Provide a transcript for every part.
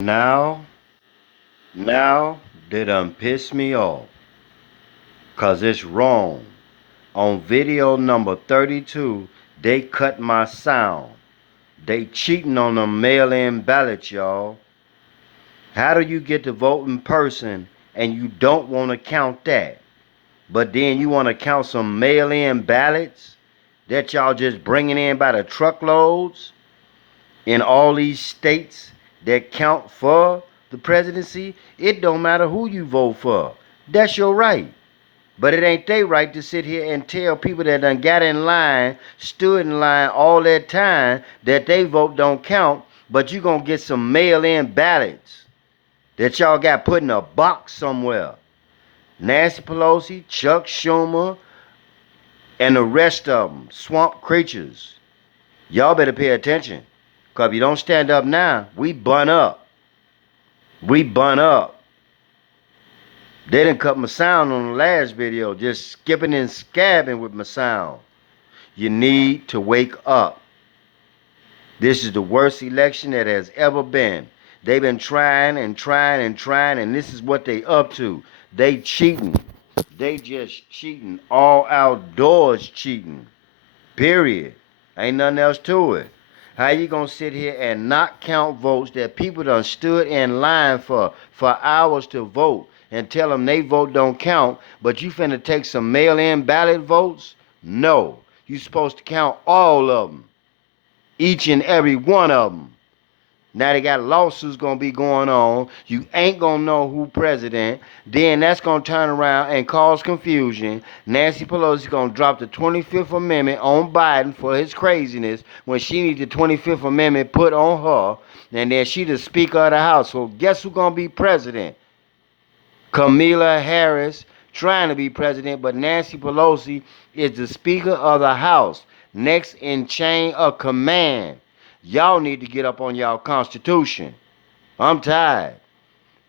Now, now they done piss me off. 'Cause it's wrong. On video number 32, they cut my sound. They cheating on them mail-in ballots, y'all. How do you get to vote in person and you don't want to count that? But then you want to count some mail-in ballots that y'all just bringing in by the truckloads in all these states that count for the presidency? It don't matter who you vote for. That's your right. But it ain't they right to sit here and tell people that done got in line, stood in line all that time, that they vote don't count, but you gonna get some mail-in ballots that y'all got put in a box somewhere. Nancy Pelosi, Chuck Schumer, and the rest of them, swamp creatures. Y'all better pay attention. Because if you don't stand up now, we bun up. We bun up. They didn't cut my sound on the last video, just skipping and scabbing with my sound. You need to wake up. This is the worst election that has ever been. They've been trying and trying and trying, and this is what they up to. They cheating. They just cheating. All outdoors cheating. Period. Ain't nothing else to it. How you gonna sit here and not count votes that people done stood in line for hours to vote and tell them they vote don't count, but you finna take some mail-in ballot votes? No. You supposed to count all of them. Each and every one of them. Now they got lawsuits gonna be going on. You ain't gonna know who president. Then that's gonna turn around and cause confusion. Nancy Pelosi gonna drop the 25th Amendment on Biden for his craziness when she needs the 25th Amendment put on her. And then she the Speaker of the House. So guess who's gonna be president? Kamala Harris trying to be president, but Nancy Pelosi is the Speaker of the House. Next in chain of command. Y'all need to get up on y'all Constitution. I'm tired.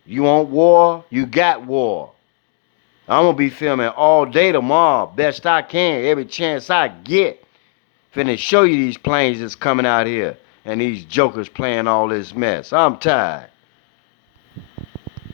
You want war? You got war. I'm going to be filming all day tomorrow, best I can, every chance I get. Finna show you these planes that's coming out here and these jokers playing all this mess. I'm tired.